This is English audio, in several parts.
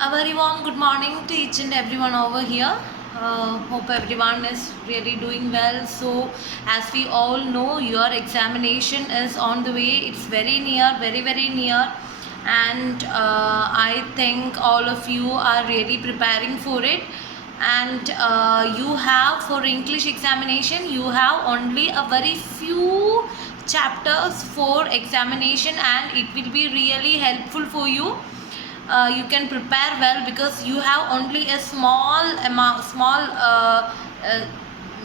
A very warm good morning to each and everyone over here. Hope everyone is really doing well. So, as we all know, your examination is on the way. It's very near, very near, and I think all of you are really preparing for it. And you have for English examination, you have only a very few chapters for examination, and it will be really helpful for you. You can prepare well because you have only a small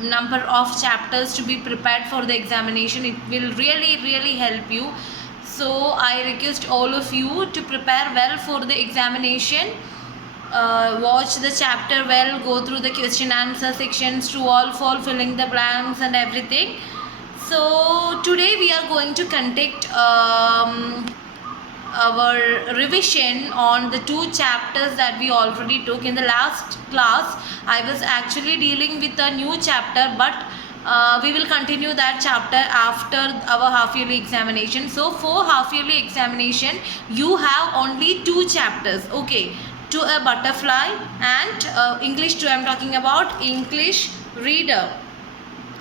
number of chapters to be prepared for the examination. It will really help you. So I request all of you to prepare well for the examination. Watch the chapter well, go through the question answer sections, true all false, filling the blanks and everything. So today we are going to conduct our revision on the two chapters that we already took. In the last class I was actually dealing with a new chapter, but we will continue that chapter after our half yearly examination. So for half yearly examination you have only two chapters, okay, to a butterfly and English 2. I'm talking about English reader.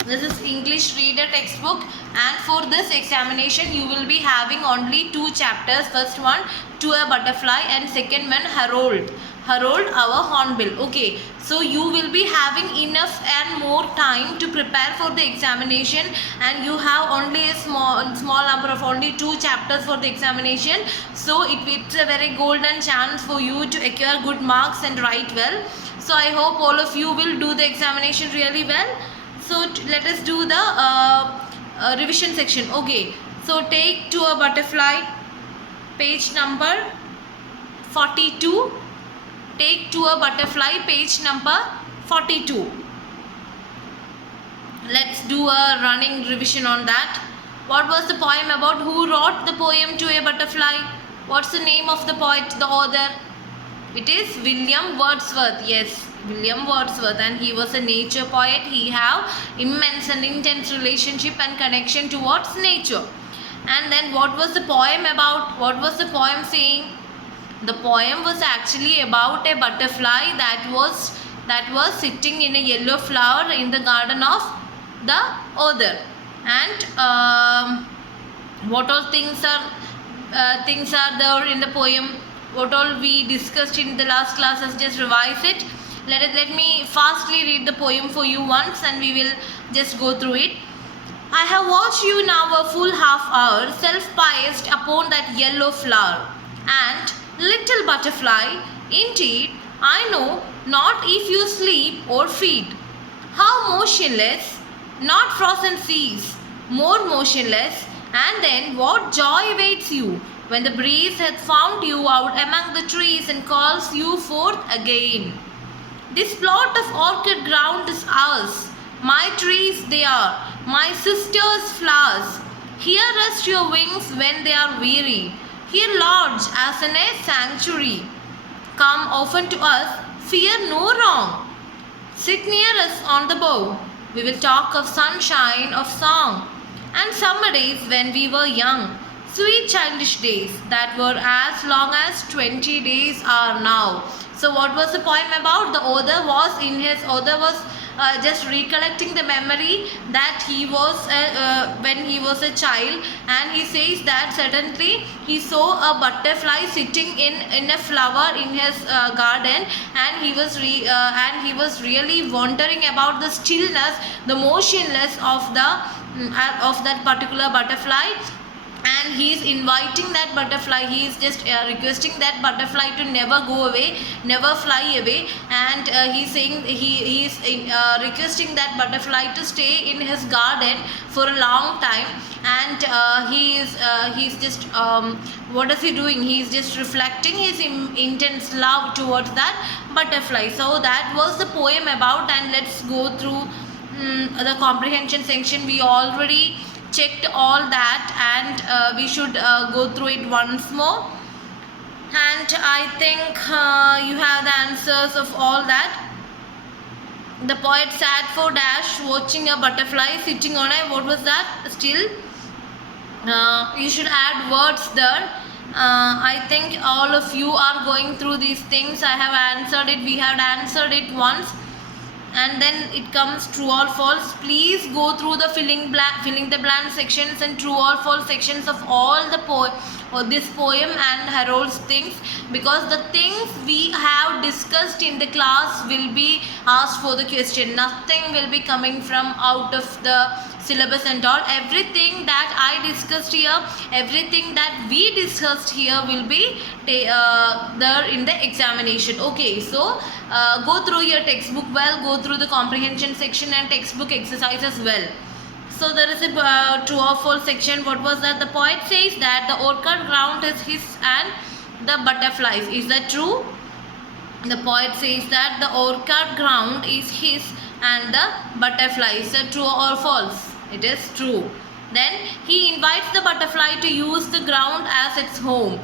This is English reader textbook, and for this examination you will be having only two chapters. First one, to a butterfly, and second one, Harold our hornbill. Okay, so you will be having enough and more time to prepare for the examination, and you have only a small number of only two chapters for the examination. So it's a very golden chance for you to acquire good marks and write well. So I hope all of you will do the examination really well. So let us do the revision section. Okay, so take to a butterfly, page number 42. Take to a butterfly, page number 42. Let's do a running revision on that. What was the poem about? Who wrote the poem to a butterfly? What's the name of the poet, the author? It is William Wordsworth. Yes, William Wordsworth, and he was a nature poet. He have immense and intense relationship and connection towards nature. And then what was the poem about? What was the poem saying? The poem was actually about a butterfly that was sitting in a yellow flower in the garden of the author. And what all things are there in the poem? What all we discussed in the last classes, just revise it. Let me fastly read the poem for you once, and we will just go through it. I have watched you now a full half hour, self-poised upon that yellow flower. And, little butterfly, indeed, I know not if you sleep or feed. How motionless, not frozen seas, more motionless, and then what joy awaits you when the breeze hath found you out among the trees and calls you forth again. This plot of orchid ground is ours. My trees they are, my sister's flowers. Here rest your wings when they are weary. Here lodge as in a sanctuary. Come often to us, fear no wrong. Sit near us on the bough. We will talk of sunshine, of song, and summer days when we were young. Sweet childish days that were as long as 20 days are now. So what was the poem about? The author was just recollecting the memory that he was when he was a child, and he says that suddenly he saw a butterfly sitting in a flower in his garden, and he was really wondering about the stillness, the motionless of that particular butterfly. And he is inviting that butterfly, he is just requesting that butterfly to never go away, never fly away, and he's saying he is requesting that butterfly to stay in his garden for a long time. And he's just what is he doing? He is just reflecting his intense love towards that butterfly. So that was the poem about, and let's go through the comprehension section. We already checked all that, and we should go through it once more, and I think you have the answers of all that. The poet sat for dash watching a butterfly sitting on a, what was that, still you should add words there. I think all of you are going through these things. I have answered it. We have answered it once, and then it comes true or false. Please go through the filling the blank sections and true or false sections of all the this poem and Harold's things, because the things we have discussed in the class will be asked for the question. Nothing will be coming from out of the syllabus and all. Everything that I discussed here, everything that we discussed here will be there in the examination. Okay, so go through your textbook well, go through the comprehension section and textbook exercises well. So there is a true or false section. What was that? The poet says that the orchard ground is his and the butterflies. Is that true? The poet says that the orchard ground is his and the butterflies. Is that true or false? It is true. Then he invites the butterfly to use the ground as its home.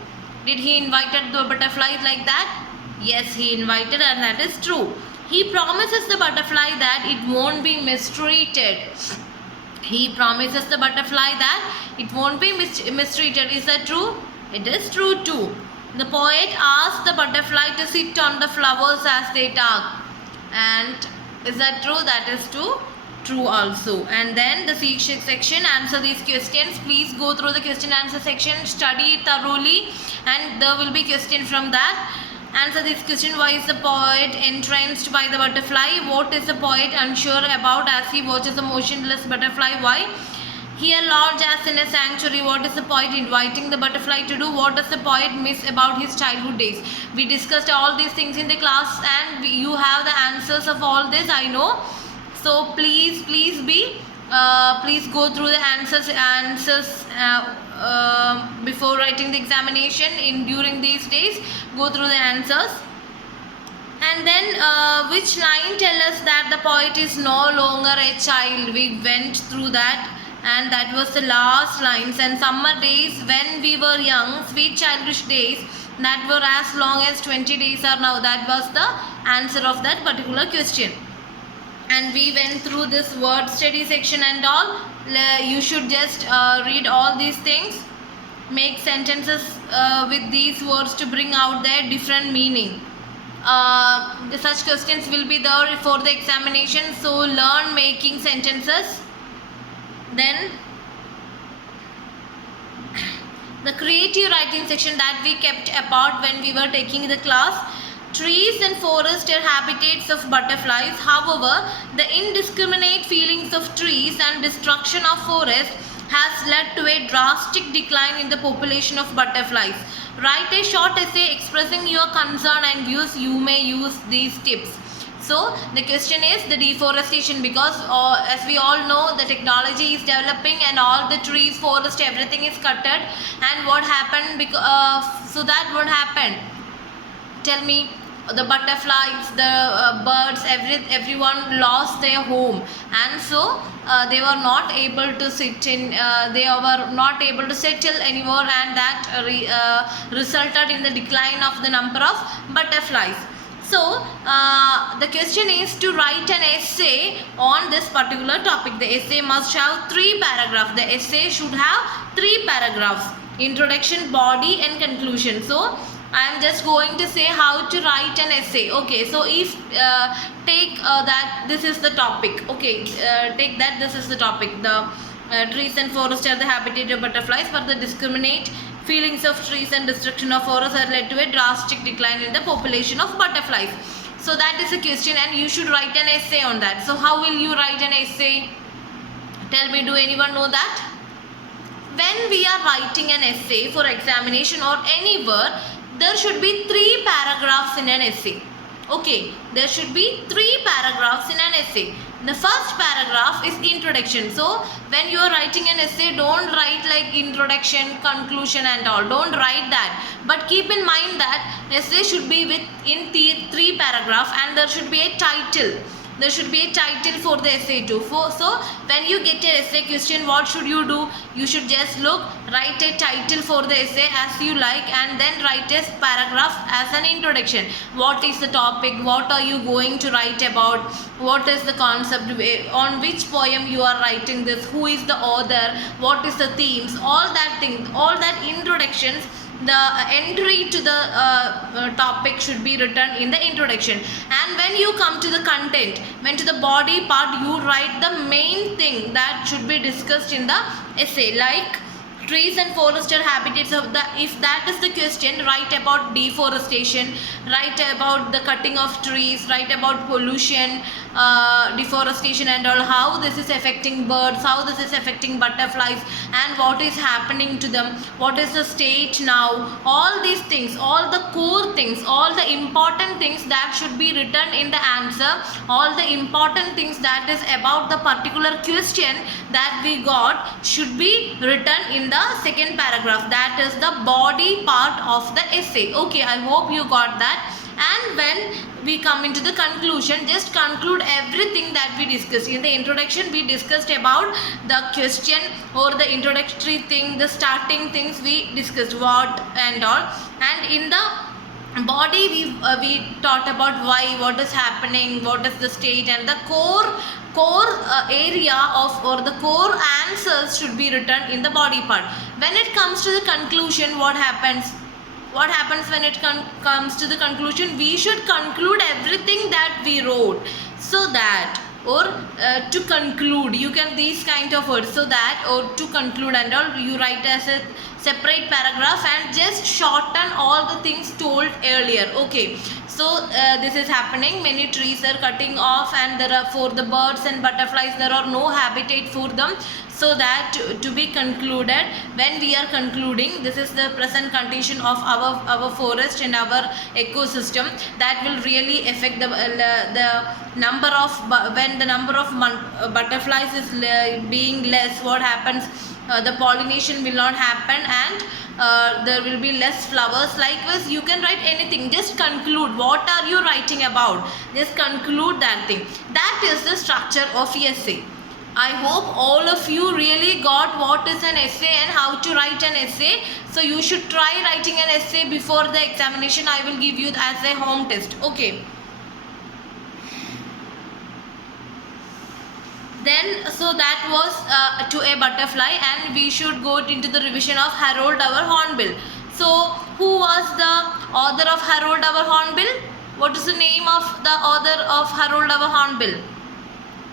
Did he invited the butterflies like that? Yes, he invited, and that is true. He promises the butterfly that it won't be mistreated. He promises the butterfly that it won't be mistreated. Is that true? It is true too. The poet asks the butterfly to sit on the flowers as they talk. And is that true? That is true also. And then the section, answer these questions. Please go through the question answer section, study it thoroughly, and there will be question from that. Answer this question. Why is the poet entranced by the butterfly? What is the poet unsure about as he watches a motionless butterfly? Why? Here lodge as in a sanctuary. What is the poet inviting the butterfly to do? What does the poet miss about his childhood days? We discussed all these things in the class, and you have the answers of all this, I know. So please go through the answers before writing the examination. During these days, go through the answers. And then which line tell us that the poet is no longer a child? We went through that, and that was the last lines. And summer days when we were young, sweet childish days that were as long as 20 days are now. That was the answer of that particular question. And we went through this word study section and all. You should just read all these things, make sentences with these words to bring out their different meaning. Such questions will be there for the examination, so learn making sentences. Then the creative writing section that we kept apart when we were taking the class. Trees and forests are habitats of butterflies. However, the indiscriminate feelings of trees and destruction of forests has led to a drastic decline in the population of butterflies. Write a short essay expressing your concern and views. You may use these tips. So the question is the deforestation, because as we all know, the technology is developing and all the trees, forest, everything is cutted. And what happened? So that what happened? Tell me. The butterflies, the birds, everyone lost their home, and so they were not able to sit in. They were not able to settle anymore, and that resulted in the decline of the number of butterflies. So the question is to write an essay on this particular topic. The essay must have 3 paragraphs. The essay should have 3 paragraphs: introduction, body, and conclusion. So I am just going to say how to write an essay. Okay, so if take that this is the topic. Okay, take that this is the topic. The trees and forests are the habitat of butterflies, but the discriminate feelings of trees and destruction of forests have led to a drastic decline in the population of butterflies. So that is a question, and you should write an essay on that. So how will you write an essay? Tell me, do anyone know that? When we are writing an essay for examination or anywhere, there should be 3 paragraphs in an essay. Okay, there should be 3 paragraphs in an essay. The first paragraph is introduction. So when you are writing an essay, don't write like introduction, conclusion and all. Don't write that. But keep in mind that essay should be in 3 paragraphs, and there should be a title. There should be a title for the essay too. So when you get an essay question, what should you do? You should just write a title for the essay as you like, and then write a paragraph as an introduction. What is the topic? What are you going to write about? What is the concept? On which poem you are writing this? Who is the author? What is the themes? All that thing, all that introductions the entry to the topic should be written in the introduction. And when you come to the content, when to the body part, you write the main thing that should be discussed in the essay, like trees and forested habitats of the, if that is the question, write about deforestation, write about the cutting of trees, write about pollution, deforestation and all, how this is affecting birds, how this is affecting butterflies, and what is happening to them, what is the state now, all these things, all the core things, all the important things that should be written in the answer, all the important things that is about the particular question that we got should be written in the second paragraph, that is the body part of the essay. Okay, I hope you got that. And when we come into the conclusion, just conclude everything that we discussed. In the introduction, we discussed about the question or the introductory thing, the starting things we discussed, what and all. And in the body, we taught about why, what is happening, what is the state, and the core area of, or the core answers should be written in the body part. When it comes to the conclusion, what happens? What happens when it comes to the conclusion? We should conclude everything that we wrote, so that, or to conclude, you can these kind of words, so that, or to conclude and all, you write as a separate paragraph and just shorten all the things told earlier. Okay, so this is happening, many trees are cutting off, and there are, for the birds and butterflies, there are no habitat for them. So that to be concluded, when we are concluding, this is the present condition of our forest and our ecosystem, that will really affect the number of, when the number of butterflies is being less, what happens? The pollination will not happen, and there will be less flowers. Likewise, you can write anything, just conclude. What are you writing about? Just conclude that thing. That is the structure of essay. I hope all of you really got what is an essay and how to write an essay. So you should try writing an essay before the examination. I will give you as a home test. Okay. Then, so that was to a butterfly, and we should go into the revision of Harold our Hornbill. So who was the author of Harold our Hornbill? What is the name of the author of Harold our Hornbill?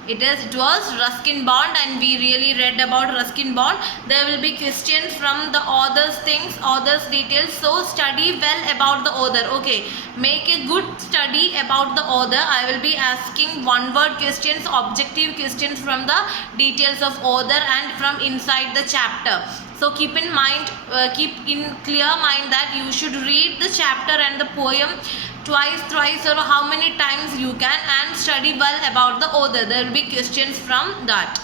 It was Ruskin Bond, and we really read about Ruskin Bond. There will be questions from the author's things, author's details. So study well about the author. Okay, make a good study about the author. I will be asking one-word questions, objective questions from the details of author and from inside the chapter. So keep in mind, keep in clear mind that you should read the chapter and the poem twice, thrice, or how many times you can, and study well about the author. There will be questions from that.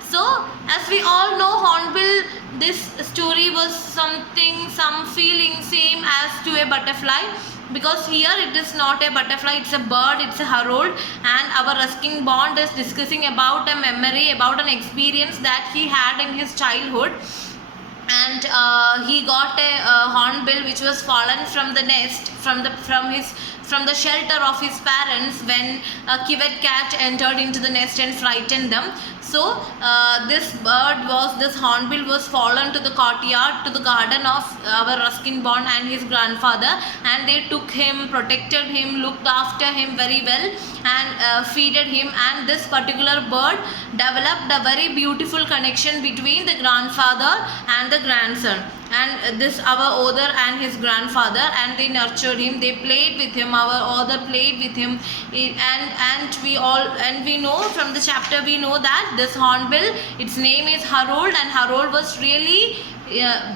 So as we all know, Hornbill, this story was something, some feeling same as to a butterfly, because here it is not a butterfly, it's a bird, it's a Harold, and our Ruskin Bond is discussing about a memory, about an experience that he had in his childhood. And he got a hornbill which was fallen from the nest, from the shelter of his parents, when a civet cat entered into the nest and frightened them. So this hornbill was fallen to the courtyard, to the garden of our Ruskin Bond and his grandfather, and they took him, protected him, looked after him very well, and feeded him. And this particular bird developed a very beautiful connection between the grandfather and the grandson, and this our author and his grandfather, and they nurtured him, they played with him, our author played with him, and we know from the chapter, we know that this hornbill, its name is Harold, and Harold was really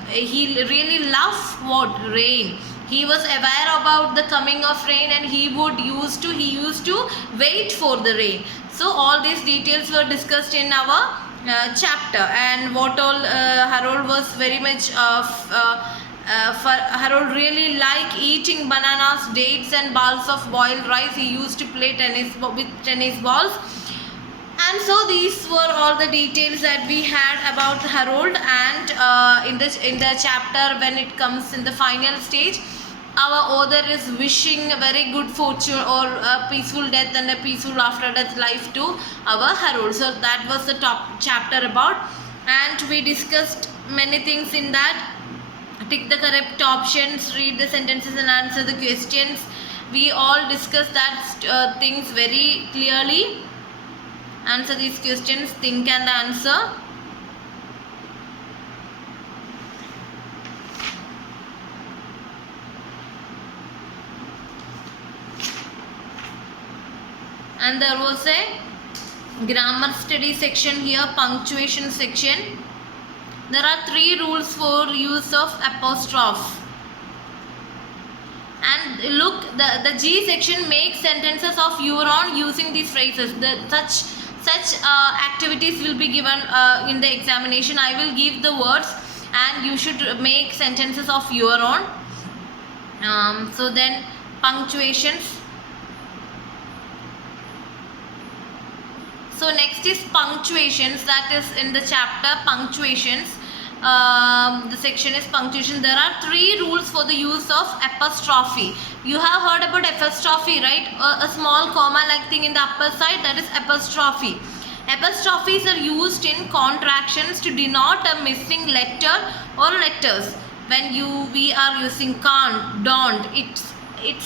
he really loved what? Rain. He was aware about the coming of rain, and he used to wait for the rain. So all these details were discussed in our chapter, and what all Harold was very much Harold really liked eating bananas, dates, and balls of boiled rice. He used to play tennis with tennis balls. And so these were all the details that we had about Harold. And in the chapter, when it comes in the final stage, our author is wishing a very good fortune or a peaceful death and a peaceful after death life to our Harold. So that was the top chapter about, and we discussed many things in that. tick the correct options, read the sentences and answer the questions. We all discussed that things very clearly. Answer these questions, think and answer. And there was a grammar study section here, punctuation section. There are 3 rules for use of apostrophe. And look, the G section makes sentences of your own using these phrases. Such activities will be given in the examination. I will give the words and you should make sentences of your own. So then punctuations. So next is punctuations, that is in the chapter punctuations. The section is punctuation. There are 3 rules for the use of apostrophe. You have heard about apostrophe, right? A small comma like thing in the upper side, that is apostrophe. Apostrophes are used in contractions to denote a missing letter or letters. When we are using can't, don't, it's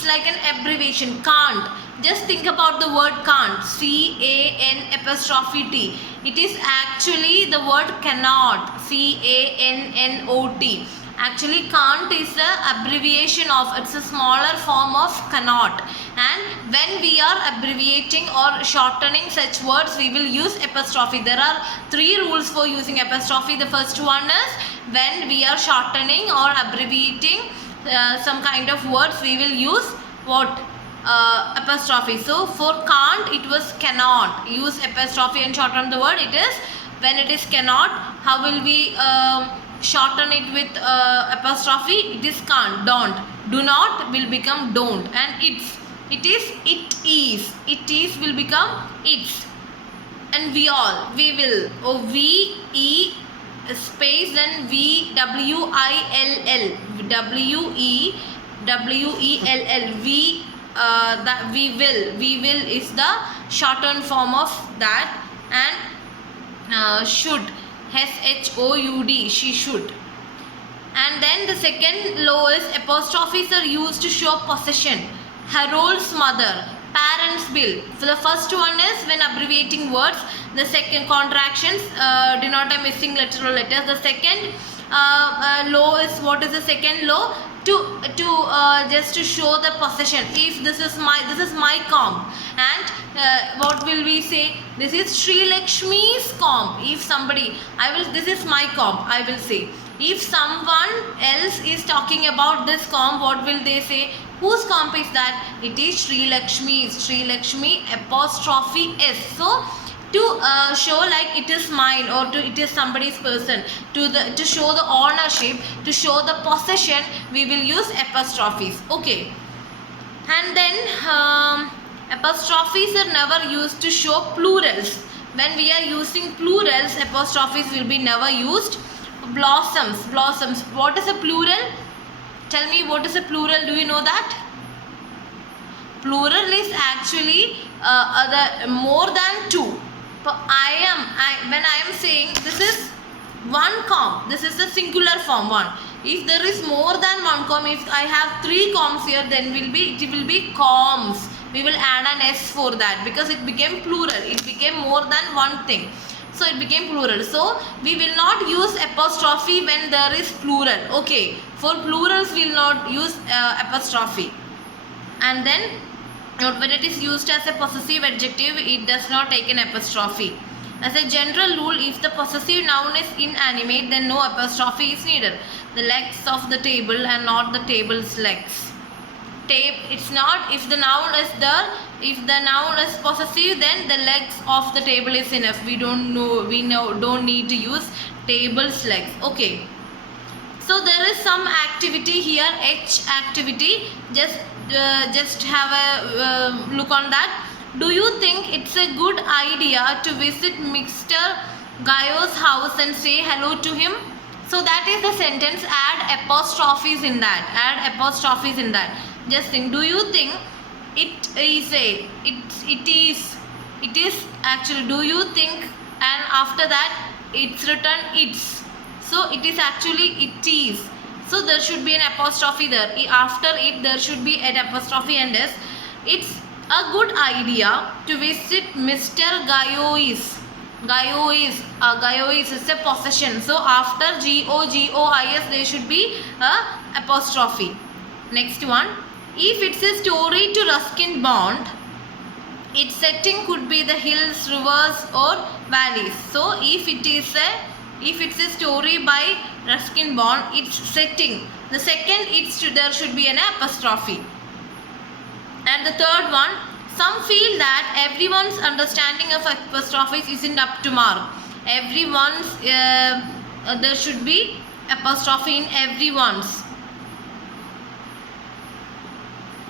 like an abbreviation, can't. Just think about the word can't, C-A-N apostrophe T. It is actually the word cannot, C-A-N-N-O-T. Actually can't is the abbreviation of, it's a smaller form of cannot. And when we are abbreviating or shortening such words, we will use apostrophe. There are 3 rules for using apostrophe. The first one is when we are shortening or abbreviating some kind of words, we will use what? Apostrophe. So for can't, it was cannot. Use apostrophe and shorten the word. It is when it is cannot. How will we shorten it with apostrophe? It is can't, don't. Do not will become don't, and it is will become it's. And we all, we will, we e space then v w i l l, w e w-e-l-l, that we will is the shortened form of that. And should, S-H-O-U-D, she should. And then the second law is apostrophes are used to show possession. Harold's mother, parents' bill. So the first one is when abbreviating words. The second contractions denote a missing letter or letters. The second law is, what is the second law? To just to show the possession. If this is my comb, and what will we say? This is Sri Lakshmi's comb. If somebody, this is my comb, I will say. If someone else is talking about this comb, what will they say? Whose comb is that? It is Sri Lakshmi's. Sri Lakshmi apostrophe S. So to show like it is mine, or it is somebody's person, to show the ownership, to show the possession, we will use apostrophes. Okay. And then apostrophes are never used to show plurals. When we are using plurals, apostrophes will be never used. Blossoms. What is a plural? Tell me, what is a plural? Do you know that? Plural is actually the more than 2. When I am saying this is one comb, this is the singular form, one. If there is more than one comb, if I have 3 combs here, then it will be combs. We will add an S for that because it became plural. It became more than one thing. So it became plural. So we will not use apostrophe when there is plural. Okay. For plurals, we will not use apostrophe. And then when it is used as a possessive adjective, it does not take an apostrophe. As a general rule, if the possessive noun is inanimate, then no apostrophe is needed. The legs of the table and not the table's legs. It's not, if the noun is there, if the noun is possessive, then the legs of the table is enough. We don't need to use table's legs. Okay. So there is some activity here, H activity. Just have a look on that. Do you think it's a good idea to visit Mr. Gayo's house and say hello to him? So that is the sentence. Add apostrophes in that. Add apostrophes in that. Just think. Do you think it is actually? Do you think? And after that, it's written it's. So it is actually it is. So there should be an apostrophe there. After it there should be an apostrophe and s. It's a good idea to visit Mr. Gayois. Gayois is a possession. So after Gogois there should be a apostrophe. Next one. If it's a story to Ruskin Bond, its setting could be the hills, rivers or valleys. So if it's a story by Ruskin Bond, its setting, the second there should be an apostrophe. And the third one, some feel that everyone's understanding of apostrophes isn't up to mark. Everyone's there should be apostrophe in everyone's.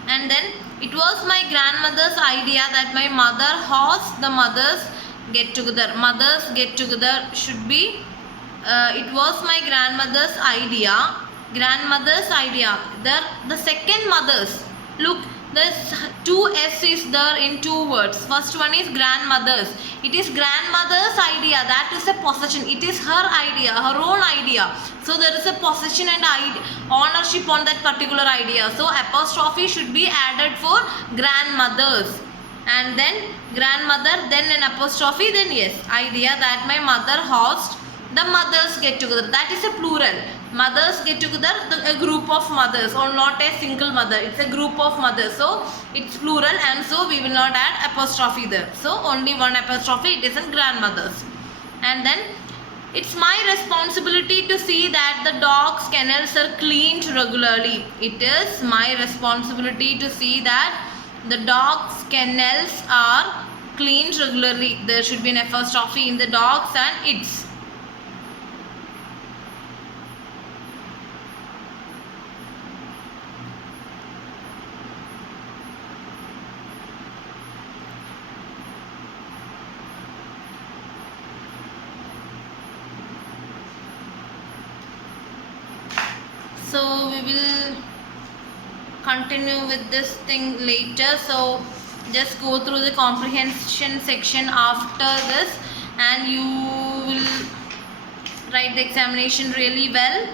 And then it was my grandmother's idea that my mother hosts the mothers get together. Mothers get together should be it was my grandmother's idea. Grandmother's idea. The second mothers. Look, there's two S's there in two words. First one is grandmother's. It is grandmother's idea. That is a possession. It is her idea, her own idea. So there is a possession and ownership on that particular idea. So apostrophe should be added for grandmothers. And then grandmother, then an apostrophe, then yes. Idea that my mother hosts the mothers get together. That is a plural. Mothers get together, a group of mothers, or not a single mother. It's a group of mothers. So it's plural, and so we will not add apostrophe there. So only one apostrophe. It isn't grandmothers. And then it's my responsibility to see that the dog's kennels are cleaned regularly. It is my responsibility to see that the dog's kennels are cleaned regularly. There should be an apostrophe in the dogs and its. So we will continue with this thing later. So just go through the comprehension section after this, and you will write the examination really well.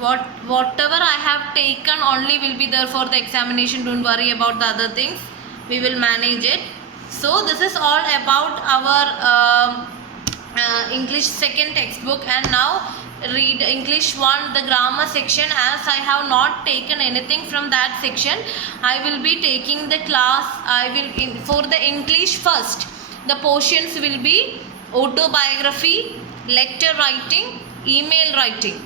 Whatever I have taken only will be there for the examination. Don't worry about the other things. We will manage it. So this is all about our English second textbook, and now read English 1, the grammar section. As I have not taken anything from that section, I will be taking the class. For the English first, the portions will be autobiography, letter writing, email writing.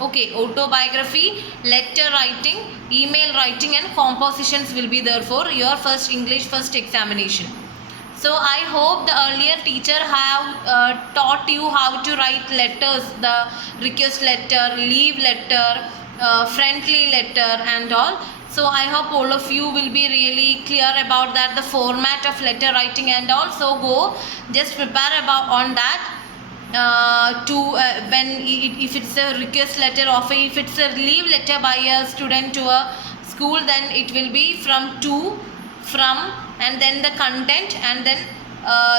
Okay, autobiography, letter writing, email writing and compositions will be there for your first English first examination. So I hope the earlier teacher have taught you how to write letters, the request letter, leave letter, friendly letter and all. So I hope all of you will be really clear about that, the format of letter writing and all. So go just prepare about on that. If it's a request letter or if it's a leave letter by a student to a school, then it will be from and then the content, and then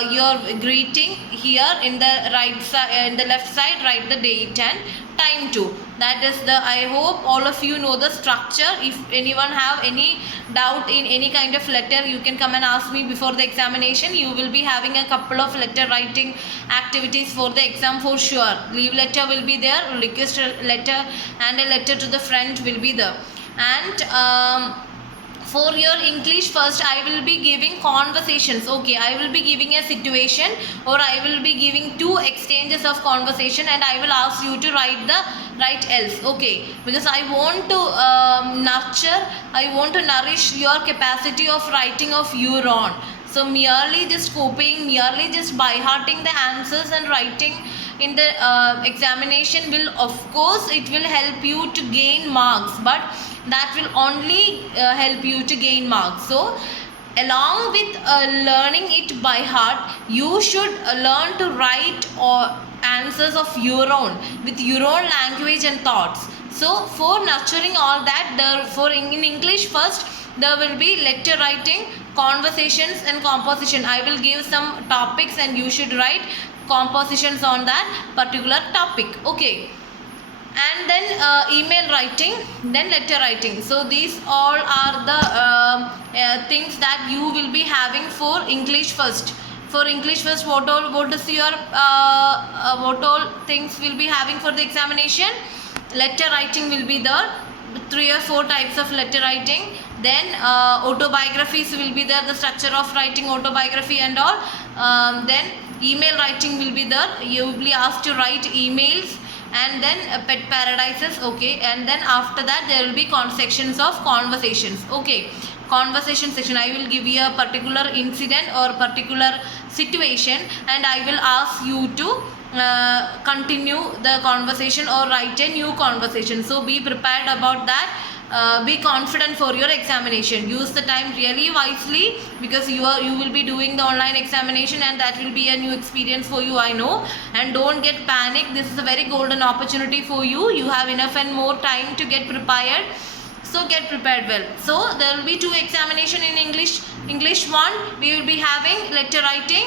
your greeting here in the right side, in the left side write the date and time too. That is the, I hope all of you know the structure. If anyone have any doubt in any kind of letter, you can come and ask me before the examination. You will be having a couple of letter writing activities for the exam for sure. Leave letter will be there, request letter and a letter to the friend will be there. And for your English first, I will be giving conversations. Okay, I will be giving a situation, or I will be giving two exchanges of conversation, and I will ask you to write else. Okay, because I want to I want to nourish your capacity of writing of your own. So merely just copying, merely just by hearting the answers and writing in the examination will, of course, it will help you to gain marks, but that will only help you to gain marks. So along with learning it by heart, you should learn to write answers of your own with your own language and thoughts. So for nurturing all that, in English first, there will be letter writing, conversations and composition. I will give some topics and you should write compositions on that particular topic. Okay. and then email writing, then letter writing. So these all are the things that you will be having for English first. For English first, what is your what all things will be having for the examination? Letter writing will be there, 3 or 4 types of letter writing. Then autobiographies will be there, the structure of writing autobiography and all. Then email writing will be there, you will be asked to write emails. And then pet paradises, okay. And then after that there will be sections of conversations, okay. Conversation section, I will give you a particular incident or particular situation, and I will ask you to continue the conversation or write a new conversation. So be prepared about that. Be confident for your examination. Use the time really wisely, because you will be doing the online examination, and that will be a new experience for you, I know. And don't get panicked, this is a very golden opportunity for you. You have enough and more time to get prepared, so get prepared well. So there will be 2 examination in English. English 1, we will be having letter writing,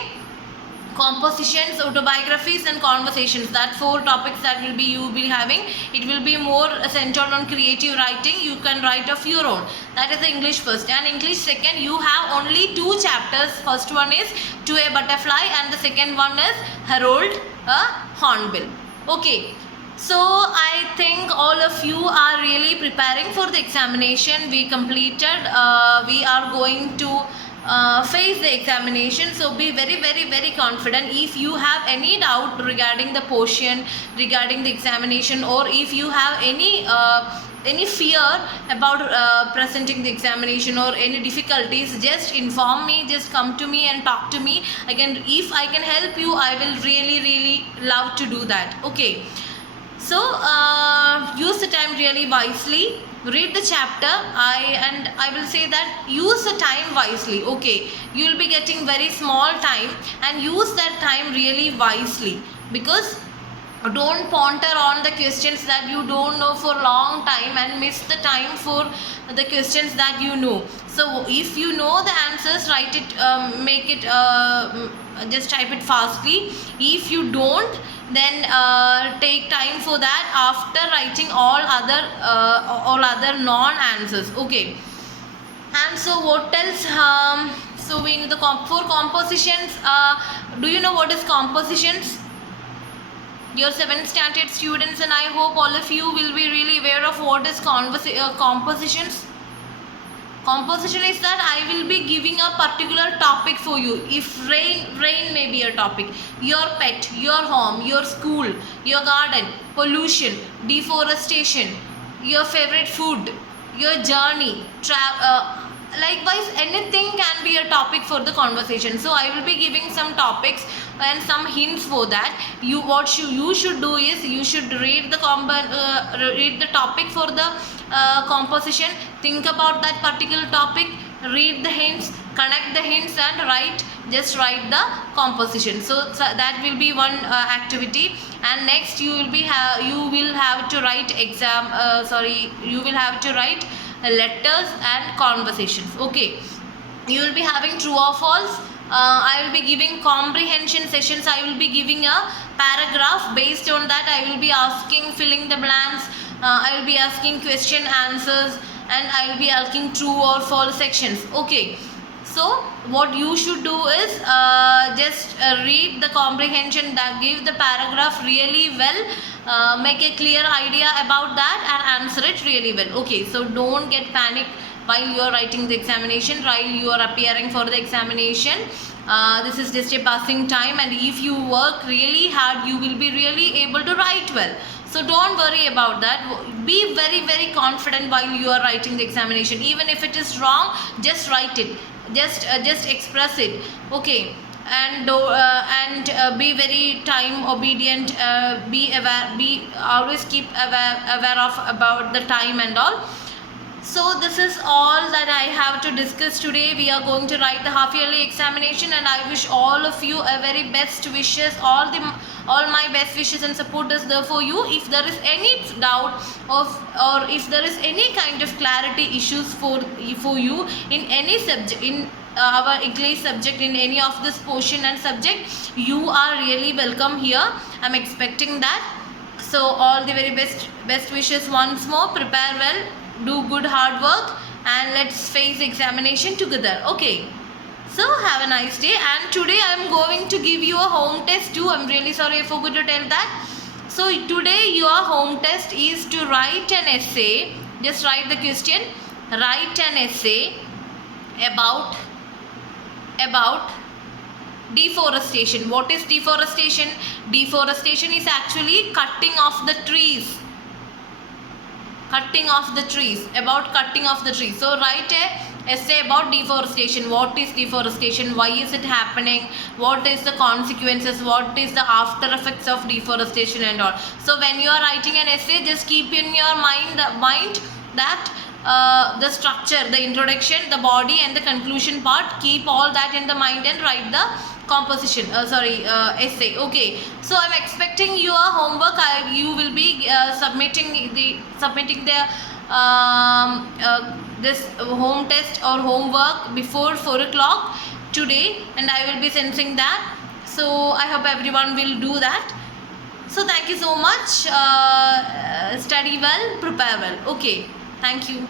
compositions, autobiographies and conversations. That 4 topics that will be you will be having. It will be more centered on creative writing. You can write of your own. That is the English first. And English second, you have only 2 chapters. First one is To a Butterfly, and the second one is Harold a Hornbill. Okay. So I think all of you are really preparing for the examination. We completed. We are going to face the examination. So be very confident. If you have any doubt regarding the portion, regarding the examination, or if you have any fear about presenting the examination or any difficulties, just inform me, just come to me and talk to me. Again, if I can help you, I will really love to do that, okay. So use the time really wisely. Read the chapter. I will say that use the time wisely, okay. You will be getting very small time, and use that time really wisely, because don't ponder on the questions that you don't know for long time and miss the time for the questions that you know. So if you know the answers, write it, make it, just type it fastly. If you don't, then take time for that after writing all other non answers, okay. And so what else? So we need the for compositions. Do you know what is compositions? Your 7th standard students, and I hope all of you will be really aware of what is compositions. Composition is that I will be giving a particular topic for you. If rain may be a topic, your pet, your home, your school, your garden, pollution, deforestation, your favorite food, your journey, likewise anything can be a topic for the conversation. So I will be giving some topics and some hints for that. What you should do is you should read the topic for the composition, think about that particular topic, read the hints, connect the hints, and just write the composition. So that will be one activity. And next you will have to write letters and conversations, okay. You will be having true or false. I will be giving comprehension sessions. I will be giving a paragraph. Based on that, I will be asking, filling the blanks. I will be asking question answers, and I will be asking true or false sections, okay. So what you should do is just read the comprehension, that give the paragraph really well, make a clear idea about that, and answer it really well, okay. So don't get panicked while you are writing the examination, while you are appearing for the examination. This is just a passing time, and if you work really hard, you will be really able to write well. So don't worry about that. Be very confident while you are writing the examination. Even if it is wrong, just write it. Just express it, okay. And be very time obedient. Be aware. Always keep aware of about the time and all. So this is all that I have to discuss today. We are going to write the half yearly examination, and I wish all of you a very best wishes. All my best wishes and support is there for you. If there is any doubt or if there is any kind of clarity issues for you in any subject, in our English subject, in any of this portion and subject, you are really welcome here. I'm expecting that. So all the very best wishes once more. Prepare well, do good hard work, and let's face examination together. Okay, so have a nice day. And today I am going to give you a home test too. I'm really sorry I forgot to tell that. So today your home test is to write an essay. Just write the question. Write an essay about deforestation. What is deforestation? Deforestation is actually cutting off the trees. Cutting off the trees. About cutting off the trees. So write a essay about deforestation. What is deforestation? Why is it happening? What is the consequences? What is the after effects of deforestation and all? So when you are writing an essay, just keep in your mind that the structure, the introduction, the body and the conclusion part, keep all that in the mind and write the composition, essay. Okay, so I'm expecting your homework. You will be submitting the this home test or homework before 4 o'clock today, and I will be sending that. So I hope everyone will do that. So thank you so much. Study well, prepare well. Okay, thank you.